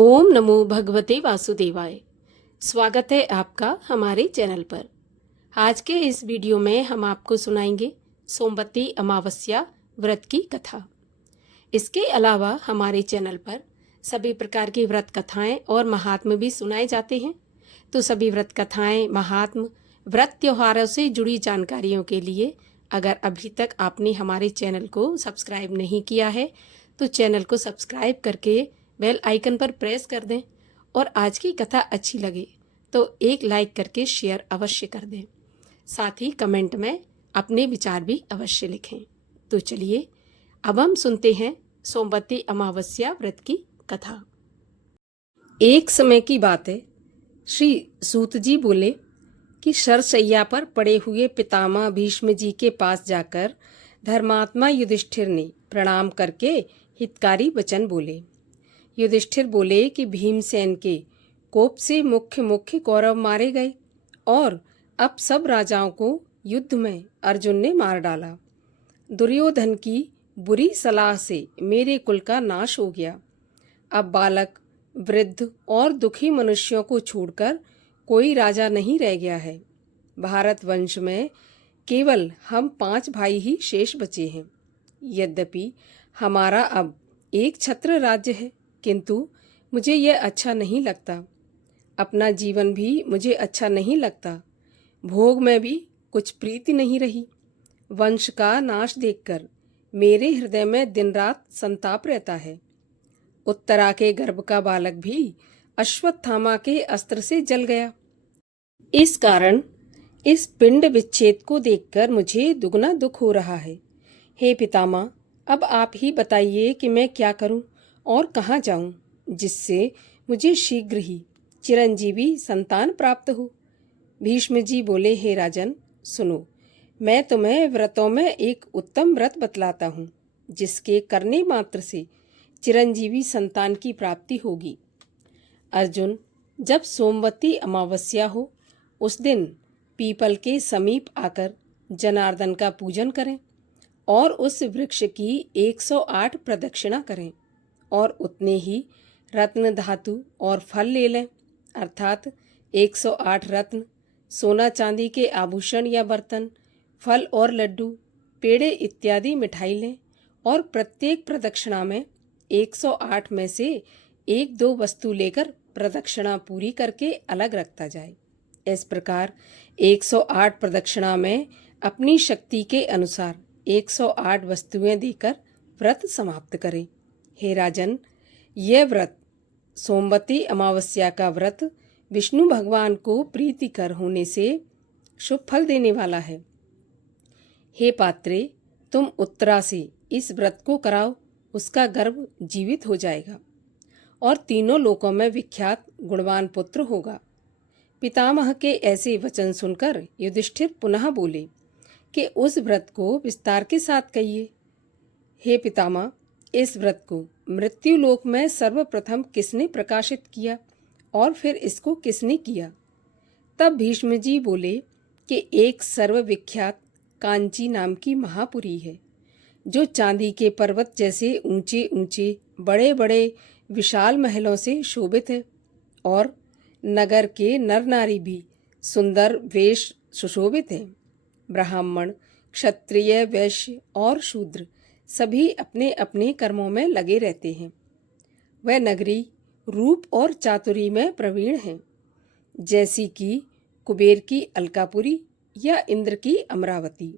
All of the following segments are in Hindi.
ओम नमो भगवते वासुदेवाय। स्वागत है आपका हमारे चैनल पर। आज के इस वीडियो में हम आपको सुनाएंगे सोमवती अमावस्या व्रत की कथा। इसके अलावा हमारे चैनल पर सभी प्रकार की व्रत कथाएं और महात्म भी सुनाए जाते हैं। तो सभी व्रत कथाएं, महात्म, व्रत त्योहारों से जुड़ी जानकारियों के लिए अगर अभी तक आपने हमारे चैनल को सब्सक्राइब नहीं किया है तो चैनल को सब्सक्राइब करके बेल आइकन पर प्रेस कर दें और आज की कथा अच्छी लगे तो एक लाइक करके शेयर अवश्य कर दें। साथ ही कमेंट में अपने विचार भी अवश्य लिखें। तो चलिए अब हम सुनते हैं सोमवती अमावस्या व्रत की कथा। एक समय की बात है, श्री सूत जी बोले कि शरशैया पर पड़े हुए पितामह भीष्म जी के पास जाकर धर्मात्मा युधिष्ठिर ने प्रणाम करके हितकारी वचन बोले। युधिष्ठिर बोले कि भीमसेन के कोप से मुख्य मुख्य कौरव मारे गए और अब सब राजाओं को युद्ध में अर्जुन ने मार डाला। दुर्योधन की बुरी सलाह से मेरे कुल का नाश हो गया। अब बालक, वृद्ध और दुखी मनुष्यों को छोड़कर कोई राजा नहीं रह गया है। भारत वंश में केवल हम 5 भाई ही शेष बचे हैं। यद्यपि हमारा अब एक छत्र राज्य है, किंतु मुझे यह अच्छा नहीं लगता। अपना जीवन भी मुझे अच्छा नहीं लगता। भोग में भी कुछ प्रीति नहीं रही। वंश का नाश देखकर मेरे हृदय में दिन रात संताप रहता है। उत्तरा के गर्भ का बालक भी अश्वत्थामा के अस्त्र से जल गया। इस कारण इस पिंड विच्छेद को देखकर मुझे दुगना दुख हो रहा है। हे पितामह, अब आप ही बताइए कि मैं क्या करूं और कहाँ जाऊं, जिससे मुझे शीघ्र ही चिरंजीवी संतान प्राप्त हो। भीष्म जी बोले, हे राजन सुनो, मैं तुम्हें व्रतों में एक उत्तम व्रत बतलाता हूँ, जिसके करने मात्र से चिरंजीवी संतान की प्राप्ति होगी। अर्जुन, जब सोमवती अमावस्या हो उस दिन पीपल के समीप आकर जनार्दन का पूजन करें और उस वृक्ष की 108 प्रदक्षिणा करें और उतने ही रत्न, धातु और फल ले लें, अर्थात 108 रत्न, सोना चांदी के आभूषण या बर्तन, फल और लड्डू, पेड़े इत्यादि मिठाई लें और प्रत्येक प्रदक्षिणा में 108 में से 1-2 वस्तु लेकर प्रदक्षिणा पूरी करके अलग रखता जाए। इस प्रकार 108 प्रदक्षिणा में अपनी शक्ति के अनुसार 108 वस्तुएं देकर व्रत समाप्त करें। हे राजन, यह व्रत, सोमवती अमावस्या का व्रत, विष्णु भगवान को प्रीतिकर होने से शुभ फल देने वाला है। हे पात्रे, तुम उत्तरा से इस व्रत को कराओ, उसका गर्भ जीवित हो जाएगा और तीनों लोकों में विख्यात गुणवान पुत्र होगा। पितामह के ऐसे वचन सुनकर युधिष्ठिर पुनः बोले कि उस व्रत को विस्तार के साथ कहिए। हे पितामह, इस व्रत को मृत्युलोक में सर्वप्रथम किसने प्रकाशित किया और फिर इसको किसने किया? तब भीष्म जी बोले कि एक सर्वविख्यात कांची नाम की महापुरी है, जो चांदी के पर्वत जैसे ऊंचे ऊंचे बड़े बड़े विशाल महलों से शोभित है और नगर के नर नारी भी सुंदर वेश सुशोभित हैं। ब्राह्मण, क्षत्रिय, वैश्य और शूद्र सभी अपने अपने कर्मों में लगे रहते हैं। वह नगरी रूप और चातुरी में प्रवीण है, जैसी कि कुबेर की अलकापुरी या इंद्र की अमरावती।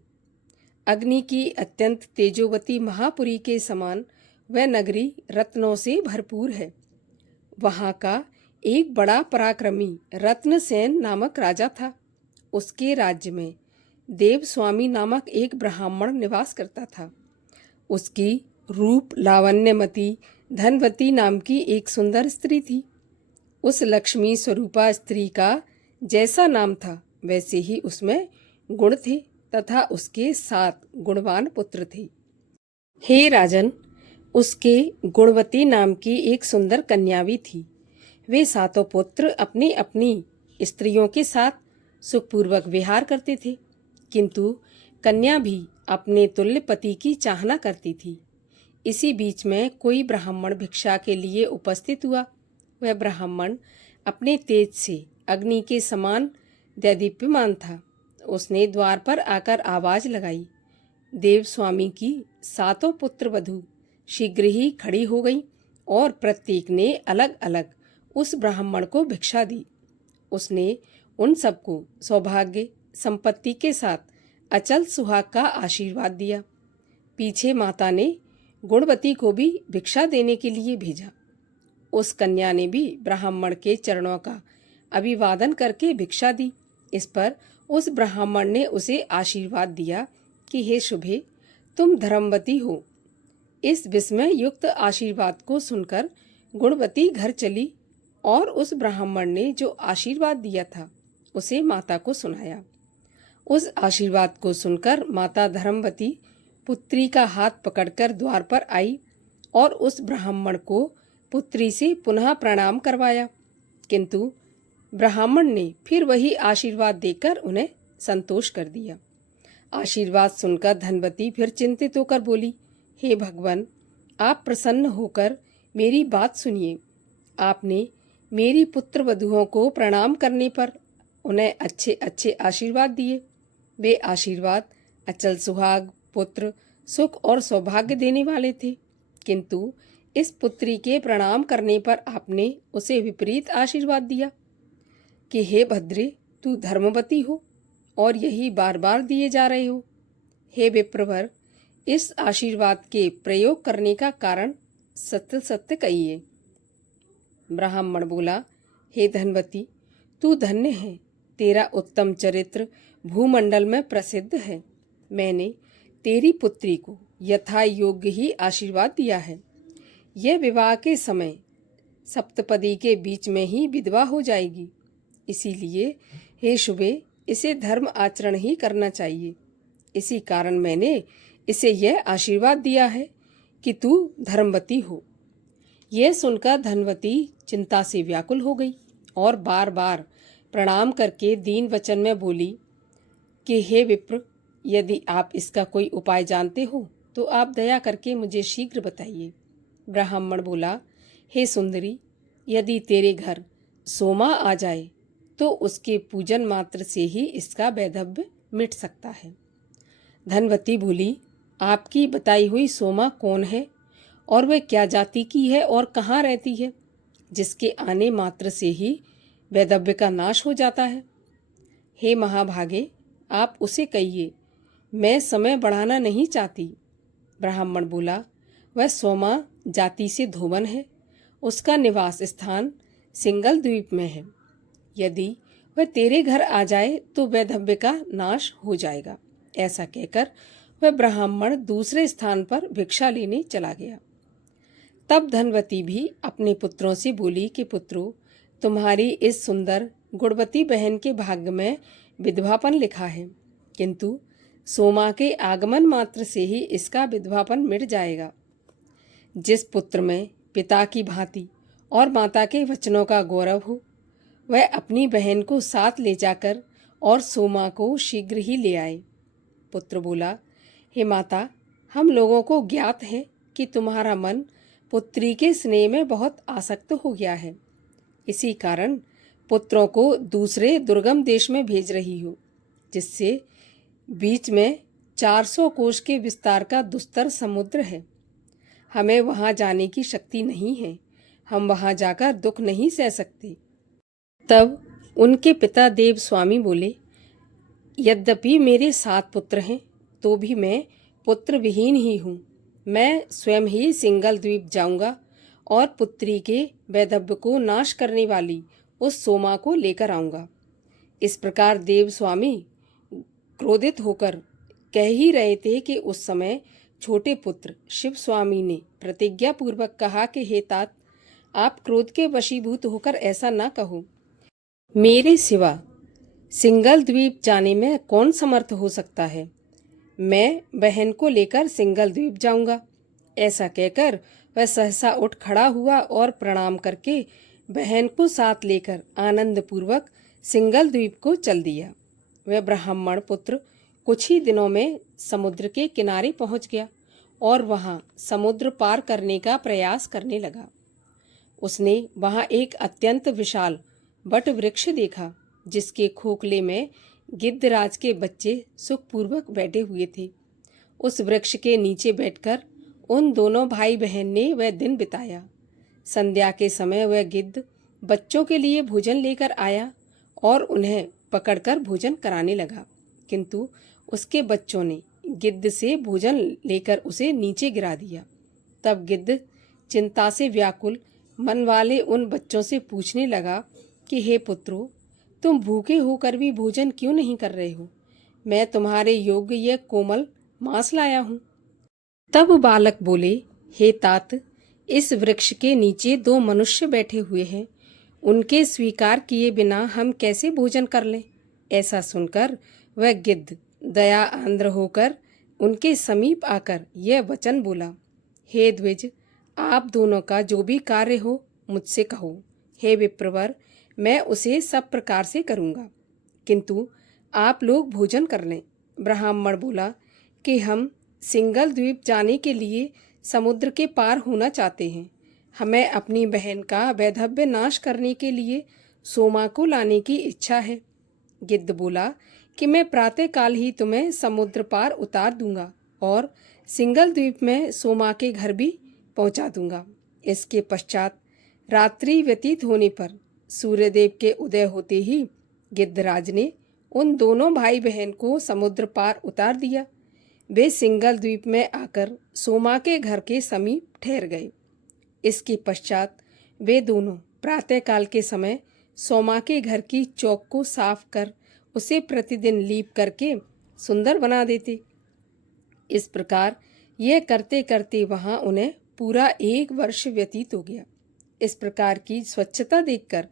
अग्नि की अत्यंत तेजोवती महापुरी के समान वह नगरी रत्नों से भरपूर है। वहाँ का एक बड़ा पराक्रमी रत्नसेन नामक राजा था। उसके राज्य में देवस्वामी नामक एक ब्राह्मण निवास करता था। उसकी रूप लावण्यमती धनवती नाम की एक सुंदर स्त्री थी। उस लक्ष्मी स्वरूपा स्त्री का जैसा नाम था वैसे ही उसमें गुण थे तथा उसके 7 गुणवान पुत्र थे। हे राजन, उसके गुणवती नाम की एक सुंदर कन्या भी थी। वे 7 पुत्र अपनी अपनी स्त्रियों के साथ सुखपूर्वक विहार करते थे, किंतु कन्या भी अपने तुल्य पति की चाहना करती थी। इसी बीच में कोई ब्राह्मण भिक्षा के लिए उपस्थित हुआ। वह ब्राह्मण अपने तेज से अग्नि के समान दैदीप्यमान था। उसने द्वार पर आकर आवाज लगाई। देव स्वामी की 7 पुत्र वधू शीघ्र ही खड़ी हो गई और प्रत्येक ने अलग अलग उस ब्राह्मण को भिक्षा दी। उसने उन सबको सौभाग्य संपत्ति के साथ अचल सुहाग का आशीर्वाद दिया। पीछे माता ने गुणवती को भी भिक्षा देने के लिए भेजा। उस कन्या ने भी ब्राह्मण के चरणों का अभिवादन करके भिक्षा दी। इस पर उस ब्राह्मण ने उसे आशीर्वाद दिया कि हे शुभे, तुम धर्मवती हो। इस विस्मय युक्त आशीर्वाद को सुनकर गुणवती घर चली और उस ब्राह्मण ने जो आशीर्वाद दिया था उसे माता को सुनाया। उस आशीर्वाद को सुनकर माता धर्मवती पुत्री का हाथ पकड़कर द्वार पर आई और उस ब्राह्मण को पुत्री से पुनः प्रणाम करवाया, किंतु ब्राह्मण ने फिर वही आशीर्वाद देकर उन्हें संतोष कर दिया। आशीर्वाद सुनकर धनवती फिर चिंतित होकर बोली, हे भगवान, आप प्रसन्न होकर मेरी बात सुनिए। आपने मेरी पुत्र वधुओं को प्रणाम करने पर उन्हें अच्छे अच्छे आशीर्वाद दिए। वे आशीर्वाद अचल सुहाग, पुत्र, सुख और सौभाग्य देने वाले थे, किंतु इस पुत्री के प्रणाम करने पर आपने उसे विपरीत आशीर्वाद दिया कि हे भद्रे, तू धर्मवती हो और यही बार बार दिए जा रहे हो। हे विप्रवर, इस आशीर्वाद के प्रयोग करने का कारण सत्य सत्य कहिए। ब्राह्मण बोला, हे धनवती, तू धन्य है। तेरा उत्तम चरित्र भूमंडल में प्रसिद्ध है। मैंने तेरी पुत्री को यथा योग्य ही आशीर्वाद दिया है। यह विवाह के समय सप्तपदी के बीच में ही विधवा हो जाएगी। इसीलिए हे शुभे, इसे धर्म आचरण ही करना चाहिए। इसी कारण मैंने इसे यह आशीर्वाद दिया है कि तू धर्मवती हो। यह सुनकर धनवती चिंता से व्याकुल हो गई और बार बार प्रणाम करके दीन वचन में बोली कि हे विप्र, यदि आप इसका कोई उपाय जानते हो तो आप दया करके मुझे शीघ्र बताइए। ब्राह्मण बोला, हे सुंदरी, यदि तेरे घर सोमा आ जाए तो उसके पूजन मात्र से ही इसका वैधव्य मिट सकता है। धनवती बोली, आपकी बताई हुई सोमा कौन है और वह क्या जाति की है और कहाँ रहती है, जिसके आने मात्र से ही वैधव्य का नाश हो जाता है? हे महाभागे, आप उसे कहिए, मैं समय बढ़ाना नहीं चाहती। ब्राह्मण बोला, वह सोमा जाति से धोवन है। उसका निवास स्थान सिंगल द्वीप में है। यदि वह तेरे घर आ जाए तो वैधव्य का नाश हो जाएगा। ऐसा कहकर वह ब्राह्मण दूसरे स्थान पर भिक्षा लेने चला गया। तब धनवती भी अपने पुत्रों से बोली कि पुत्रों, तुम्हारी इस सुंदर गुणवती बहन के भाग्य में विधवापन लिखा है, किंतु सोमा के आगमन मात्र से ही इसका विधवापन मिट जाएगा। जिस पुत्र में पिता की भांति और माता के वचनों का गौरव हो, वह अपनी बहन को साथ ले जाकर और सोमा को शीघ्र ही ले आए। पुत्र बोला, हे माता, हम लोगों को ज्ञात है कि तुम्हारा मन पुत्री के स्नेह में बहुत आसक्त हो गया है। इसी कारण पुत्रों को दूसरे दुर्गम देश में भेज रही हो, जिससे बीच में 400 कोश के विस्तार का दुस्तर समुद्र है। हमें वहां जाने की शक्ति नहीं है। हम वहां जाकर दुख नहीं सह सकते। तब उनके पिता देव स्वामी बोले, यद्यपि मेरे 7 पुत्र हैं तो भी मैं पुत्र विहीन ही हूँ। मैं स्वयं ही सिंगल द्वीप जाऊंगा और पुत्री के वैधव्य को नाश करने वाली उस सोमा को लेकर आऊंगा। इस प्रकार देव स्वामी क्रोधित होकर कह ही रहे थे कि उस समय छोटे पुत्र शिव स्वामी ने प्रतिज्ञा पूर्वक कहा कि हे तात, आप क्रोध के वशीभूत होकर ऐसा ना कहो। मेरे सिवा सिंगल द्वीप जाने में कौन समर्थ हो सकता है? मैं बहन को लेकर सिंगल द्वीप जाऊंगा। ऐसा कहकर वह सहसा उठ खड़ा हुआ और प्रणाम करके बहन को साथ लेकर आनंद पूर्वक सिंगल द्वीप को चल दिया। वह ब्राह्मण पुत्र कुछ ही दिनों में समुद्र के किनारे पहुंच गया और वहां समुद्र पार करने का प्रयास करने लगा। उसने वहां एक अत्यंत विशाल वट वृक्ष देखा, जिसके खोखले में गिद्धराज के बच्चे सुखपूर्वक बैठे हुए थे। उस वृक्ष के नीचे बैठकर उन दोनों भाई बहन ने वह दिन बिताया। संध्या के समय वह गिद्ध बच्चों के लिए भोजन लेकर आया और उन्हें पकड़कर भोजन कराने लगा, किंतु उसके बच्चों ने गिद्ध से भोजन लेकर उसे नीचे गिरा दिया। तब गिद्ध चिंता से व्याकुल मन वाले उन बच्चों से पूछने लगा कि हे पुत्रों, तुम भूखे होकर भी भोजन क्यों नहीं कर रहे हो? मैं तुम्हारे योग्य यह कोमल मांस लाया हूँ। तब बालक बोले, हे तात, इस वृक्ष के नीचे 2 मनुष्य बैठे हुए हैं, उनके स्वीकार किए बिना हम कैसे भोजन कर लें? ऐसा सुनकर वह गिद्ध दया आंद्र होकर उनके समीप आकर यह वचन बोला, हे द्विज, आप दोनों का जो भी कार्य हो मुझसे कहो। हे विप्रवर, मैं उसे सब प्रकार से करूँगा, किंतु आप लोग भोजन कर लें। ब्राह्मण बोला कि हम सिंगल द्वीप जाने के लिए समुद्र के पार होना चाहते हैं। हमें अपनी बहन का वैधव्य नाश करने के लिए सोमा को लाने की इच्छा है। गिद्ध बोला कि मैं प्रातःकाल ही तुम्हें समुद्र पार उतार दूंगा और सिंगल द्वीप में सोमा के घर भी पहुंचा दूंगा। इसके पश्चात रात्रि व्यतीत होने पर सूर्यदेव के उदय होते ही गिद्धराज ने उन दोनों भाई बहन को समुद्र पार उतार दिया। वे सिंगल द्वीप में आकर सोमा के घर के समीप ठहर गए। इसके पश्चात वे दोनों प्रातःकाल के समय सोमा के घर की चौक को साफ कर उसे प्रतिदिन लीप करके सुंदर बना देते। इस प्रकार यह करते करते वहां उन्हें पूरा 1 वर्ष व्यतीत हो गया। इस प्रकार की स्वच्छता देखकर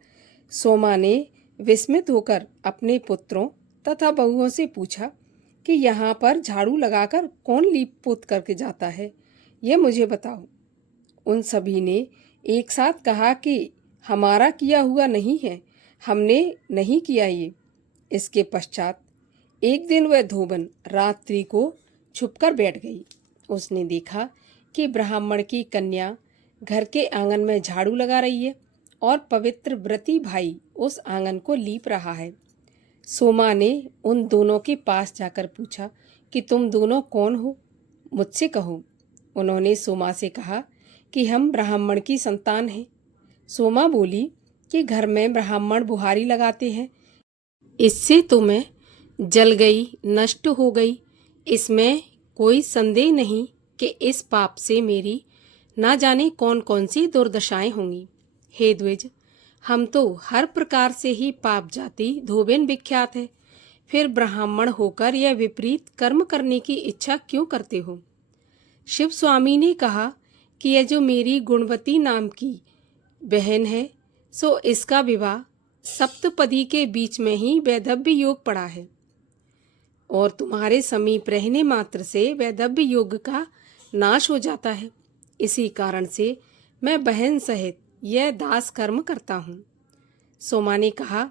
सोमा ने विस्मित होकर अपने पुत्रों तथा बहुओं से पूछा कि यहाँ पर झाड़ू लगाकर कौन लीप पोत करके जाता है, यह मुझे बताओ। उन सभी ने एक साथ कहा कि हमारा किया हुआ नहीं है, हमने नहीं किया ये। इसके पश्चात एक दिन वह धोबन रात्रि को छुपकर बैठ गई। उसने देखा कि ब्राह्मण की कन्या घर के आंगन में झाड़ू लगा रही है और पवित्र व्रती भाई उस आंगन को लीप रहा है। सोमा ने उन दोनों के पास जाकर पूछा कि तुम दोनों कौन हो, मुझसे कहो। उन्होंने सोमा से कहा कि हम ब्राह्मण की संतान हैं। सोमा बोली कि घर में ब्राह्मण बुहारी लगाते हैं, इससे तो मैं जल गई, नष्ट हो गई। इसमें कोई संदेह नहीं कि इस पाप से मेरी ना जाने कौन कौन सी दुर्दशाएं होंगी। हे द्विज, हम तो हर प्रकार से ही पाप जाति धोबन विख्यात है, फिर ब्राह्मण होकर यह विपरीत कर्म करने की इच्छा क्यों करते हो? शिव स्वामी ने कहा कि यह जो मेरी गुणवती नाम की बहन है, सो इसका विवाह सप्तपदी के बीच में ही वैधव्य योग पड़ा है और तुम्हारे समीप रहने मात्र से वैधव्य योग का नाश हो जाता है। इसी कारण से मैं बहन सहित यह दास कर्म करता हूँ। सोमा ने कहा,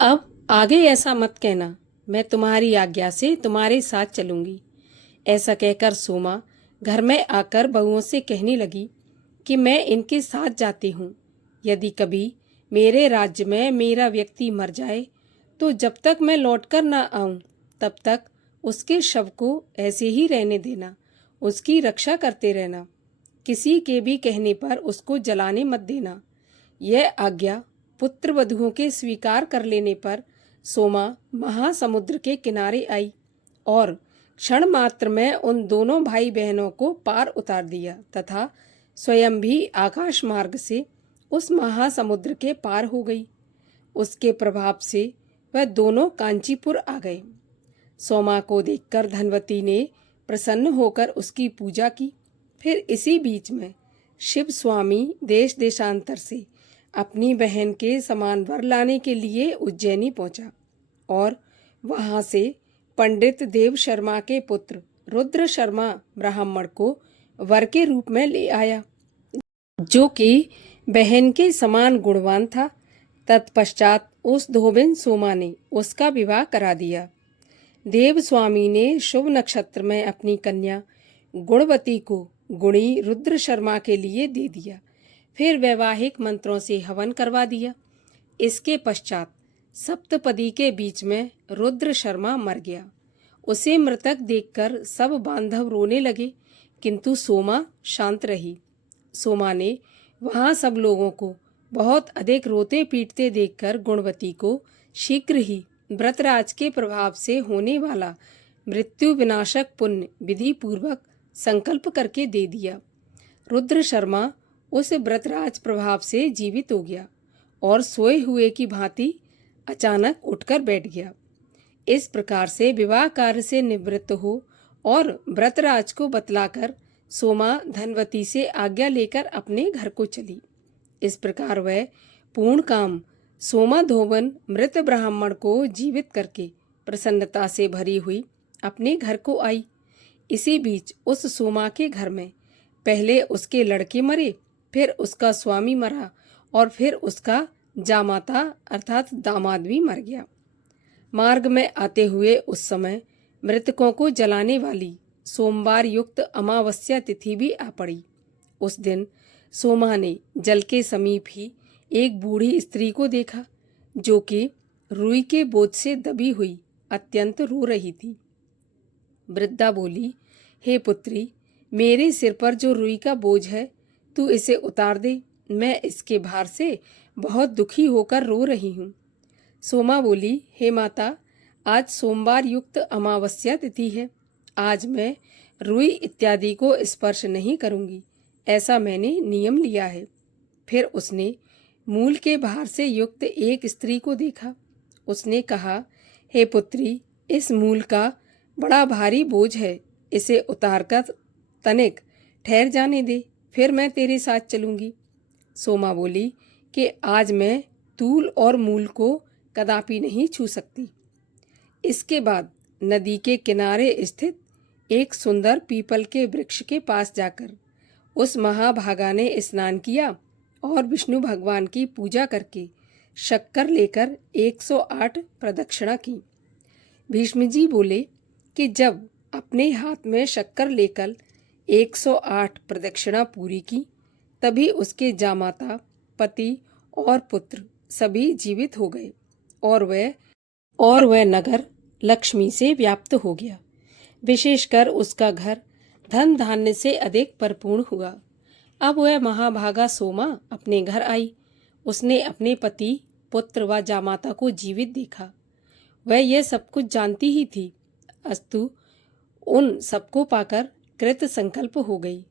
अब आगे ऐसा मत कहना, मैं तुम्हारी आज्ञा से तुम्हारे साथ चलूंगी। ऐसा कहकर सोमा घर में आकर बहुओं से कहने लगी कि मैं इनके साथ जाती हूँ। यदि कभी मेरे राज्य में मेरा व्यक्ति मर जाए तो जब तक मैं लौटकर न आऊं तब तक उसके शव को ऐसे ही रहने देना, उसकी रक्षा करते रहना, किसी के भी कहने पर उसको जलाने मत देना। यह आज्ञा पुत्र वधुओं के स्वीकार कर लेने पर सोमा महासमुद्र के किनारे आई और क्षण मात्र में उन दोनों भाई बहनों को पार उतार दिया तथा स्वयं भी आकाश मार्ग से उस महासमुद्र के पार हो गई। उसके प्रभाव से वह दोनों कांचीपुर आ गए। सोमा को देखकर धनवती ने प्रसन्न होकर उसकी पूजा की। फिर इसी बीच में शिव स्वामी देश देशांतर से अपनी बहन के समान वर लाने के लिए उज्जैनी पहुंचा और वहां से पंडित देव शर्मा के पुत्र रुद्र शर्मा ब्राह्मण को वर के रूप में ले आया, जो कि बहन के समान गुणवान था। तत्पश्चात उस धोबिन सोमा ने उसका विवाह करा दिया। देव स्वामी ने शुभ नक्षत्र में अपनी कन्या गुणवती को गुणी रुद्र शर्मा के लिए दे दिया। फिर वैवाहिक मंत्रों से हवन करवा दिया। इसके पश्चात सप्तपदी के बीच में रुद्र शर्मा मर गया। उसे मृतक देखकर सब बांधव रोने लगे, किंतु सोमा शांत रही। सोमा ने वहां सब लोगों को बहुत अधिक रोते पीटते देखकर गुणवती को शीघ्र ही व्रतराज के प्रभाव से होने वाला मृत्यु विनाशक पुण्य विधि पूर्वक संकल्प करके दे दिया। रुद्र शर्मा उस व्रतराज प्रभाव से जीवित हो गया और सोए हुए की भांति अचानक उठकर बैठ गया। इस प्रकार से विवाह कार्य से निवृत्त हो और व्रतराज को बतलाकर सोमा धनवती से आज्ञा लेकर अपने घर को चली। इस प्रकार वह पूर्ण काम सोमा धोवन मृत ब्राह्मण को जीवित करके प्रसन्नता से भरी हुई अपने घर को आई। इसी बीच उस सोमा के घर में पहले उसके लड़के मरे, फिर उसका स्वामी मरा और फिर उसका जामाता अर्थात दामाद भी मर गया। मार्ग में आते हुए उस समय मृतकों को जलाने वाली सोमवार युक्त अमावस्या तिथि भी आ पड़ी। उस दिन सोमा ने जल के समीप ही एक बूढ़ी स्त्री को देखा, जो कि रुई के बोझ से दबी हुई अत्यंत रो रही थी। वृद्धा बोली, हे पुत्री, मेरे सिर पर जो रुई का बोझ है, तू इसे उतार दे, मैं इसके भार से बहुत दुखी होकर रो रही हूँ। सोमा बोली, हे माता, आज सोमवार युक्त अमावस्या तिथि है। आज मैं रुई इत्यादि को स्पर्श नहीं करूँगी, ऐसा मैंने नियम लिया है। फिर उसने मूल के भार से युक्त एक स्त्री को देखा। उसने कहा, हे पुत्री, इस मूल का बड़ा भारी बोझ है, इसे उतारकर तनिक ठहर जाने दे, फिर मैं तेरे साथ चलूँगी। सोमा बोली कि आज मैं तूल और मूल को कदापि नहीं छू सकती। इसके बाद नदी के किनारे स्थित एक सुंदर पीपल के वृक्ष के पास जाकर उस महाभागा ने स्नान किया और विष्णु भगवान की पूजा करके शक्कर लेकर 108 प्रदक्षिणा की। भीष्म जी बोले कि जब अपने हाथ में शक्कर लेकर 108 प्रदक्षिणा पूरी की, तभी उसके जामाता, पति और पुत्र सभी जीवित हो गए और वह नगर लक्ष्मी से व्याप्त हो गया। विशेषकर उसका घर धन धान्य से अधिक परिपूर्ण हुआ। अब वह महाभागा सोमा अपने घर आई। उसने अपने पति, पुत्र व जामाता को जीवित देखा। वह यह सब कुछ जानती ही थी, अस्तु उन सबको पाकर कृत संकल्प हो गई।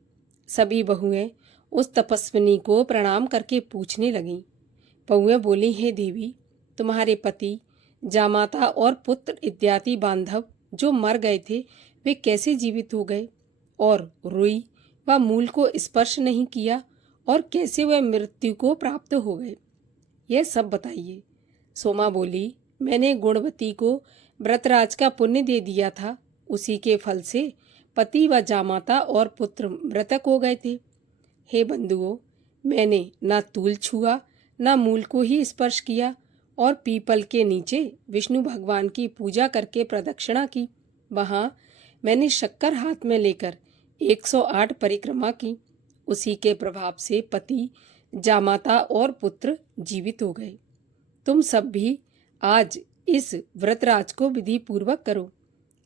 सभी बहुएं उस तपस्विनी को प्रणाम करके पूछने लगीं। बहुएं बोली, हे देवी, तुम्हारे पति, जामाता और पुत्र इत्यादि बांधव जो मर गए थे, वे कैसे जीवित हो गए और रुई व मूल को स्पर्श नहीं किया और कैसे वह मृत्यु को प्राप्त हो गए, यह सब बताइए। सोमा बोली, मैंने गुणवती को व्रतराज का पुण्य दे दिया था, उसी के फल से पति व जामाता और पुत्र मृतक हो गए थे। हे बंधुओं, मैंने न तूल छुआ न मूल को ही स्पर्श किया और पीपल के नीचे विष्णु भगवान की पूजा करके प्रदक्षिणा की। वहां मैंने शक्कर हाथ में लेकर 108 परिक्रमा की। उसी के प्रभाव से पति, जामाता और पुत्र जीवित हो गए। तुम सब भी आज इस व्रतराज को विधि पूर्वक करो,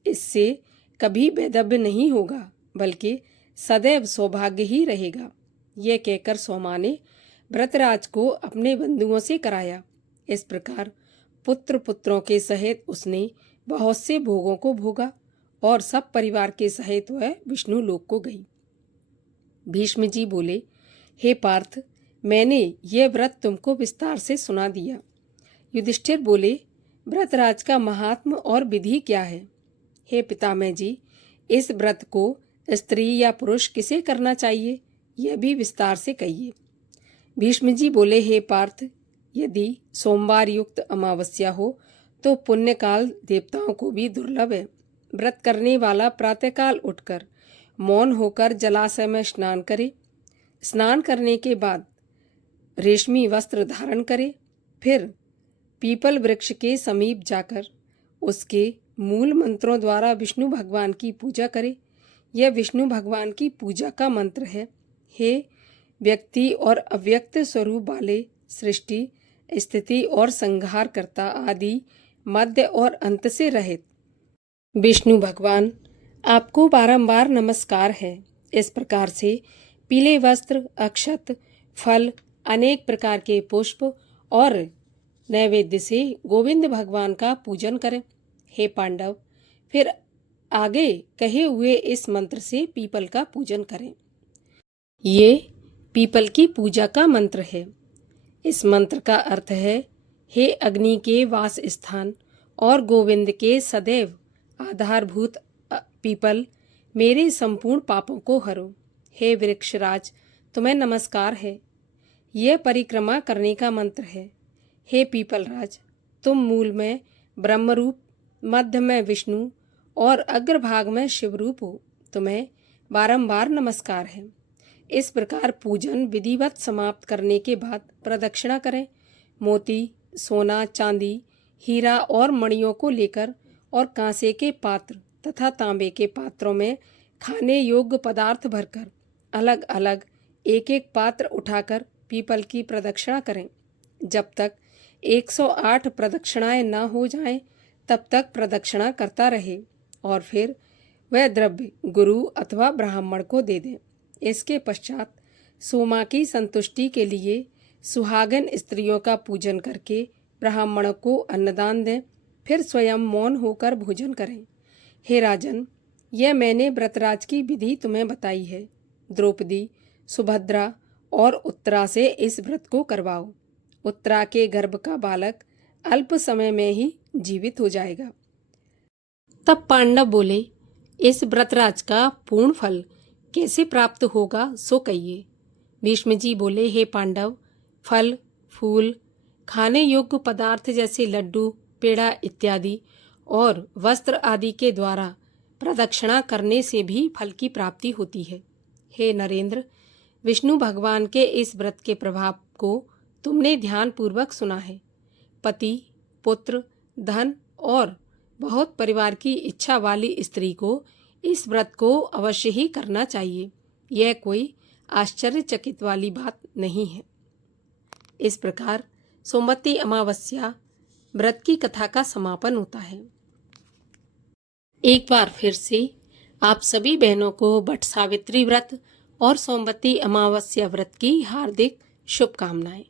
इससे कभी वैधव्य नहीं होगा, बल्कि सदैव सौभाग्य ही रहेगा। यह कहकर सोमा ने व्रतराज को अपने बंधुओं से कराया। इस प्रकार पुत्र पुत्रों के सहित उसने बहुत से भोगों को भोगा और सब परिवार के सहित वह विष्णु लोक को गई। भीष्म जी बोले, हे पार्थ, मैंने यह व्रत तुमको विस्तार से सुना दिया। युधिष्ठिर बोले, व्रतराज का महात्म और विधि क्या है? हे पितामह जी, इस व्रत को स्त्री या पुरुष किसे करना चाहिए, यह भी विस्तार से कहिए। भीष्म जी बोले, हे पार्थ, यदि सोमवार युक्त अमावस्या हो तो पुण्यकाल देवताओं को भी दुर्लभ है। व्रत करने वाला प्रातःकाल उठकर मौन होकर जलाशय में स्नान करे। स्नान करने के बाद रेशमी वस्त्र धारण करे। फिर पीपल वृक्ष के समीप जाकर उसके मूल मंत्रों द्वारा विष्णु भगवान की पूजा करे। यह विष्णु भगवान की पूजा का मंत्र है। हे व्यक्ति और अव्यक्त स्वरूप वाले सृष्टि, स्थिति और संहारकर्ता आदि मध्य और अंत से रहित विष्णु भगवान आपको बारंबार नमस्कार है। इस प्रकार से पीले वस्त्र, अक्षत, फल, अनेक प्रकार के पुष्प और नैवेद्य से गोविंद भगवान का पूजन करें। हे पांडव, फिर आगे कहे हुए इस मंत्र से पीपल का पूजन करें। ये पीपल की पूजा का मंत्र है। इस मंत्र का अर्थ है, हे अग्नि के वास स्थान और गोविंद के सदैव आधारभूत पीपल, मेरे संपूर्ण पापों को हरो। हे वृक्षराज, तुम्हें नमस्कार है। यह परिक्रमा करने का मंत्र है। हे पीपलराज, तुम मूल में ब्रह्मरूप, मध्य में विष्णु और अग्रभाग में शिवरूप हो। तुम्हें बारंबार नमस्कार है। इस प्रकार पूजन विधिवत समाप्त करने के बाद प्रदक्षिणा करें। मोती, सोना, चांदी, हीरा और मणियों को लेकर और कांसे के पात्र तथा तांबे के पात्रों में खाने योग्य पदार्थ भरकर अलग अलग एक एक पात्र उठाकर पीपल की प्रदक्षिणा करें। जब तक 108 प्रदक्षिणाएं न हो जाएं, तब तक प्रदक्षिणा करता रहे और फिर वह द्रव्य गुरु अथवा ब्राह्मण को दे दें। इसके पश्चात सोमा की संतुष्टि के लिए सुहागन स्त्रियों का पूजन करके ब्राह्मणों को अन्नदान दें। फिर स्वयं मौन होकर भोजन करें। हे राजन, यह मैंने व्रतराज की विधि तुम्हें बताई है। द्रौपदी, सुभद्रा और उत्तरा से इस व्रत को करवाओ। उत्तरा के गर्भ का बालक अल्प समय में ही जीवित हो जाएगा। तब पांडव बोले, इस व्रतराज का पूर्ण फल कैसे प्राप्त होगा, सो कहिए। भीष्म जी बोले, हे पांडव, फल, फूल, खाने योग्य पदार्थ जैसे लड्डू, पेड़ा इत्यादि और वस्त्र आदि के द्वारा प्रदक्षिणा करने से भी फल की प्राप्ति होती है। हे नरेंद्र, विष्णु भगवान के इस व्रत के प्रभाव को तुमने ध्यानपूर्वक सुना है। पति, पुत्र, धन और बहुत परिवार की इच्छा वाली स्त्री को इस व्रत को अवश्य ही करना चाहिए। यह कोई आश्चर्यचकित वाली बात नहीं है। इस प्रकार सोमवती अमावस्या व्रत की कथा का समापन होता है। एक बार फिर से आप सभी बहनों को वट सावित्री व्रत और सोमवती अमावस्या व्रत की हार्दिक शुभकामनाएं।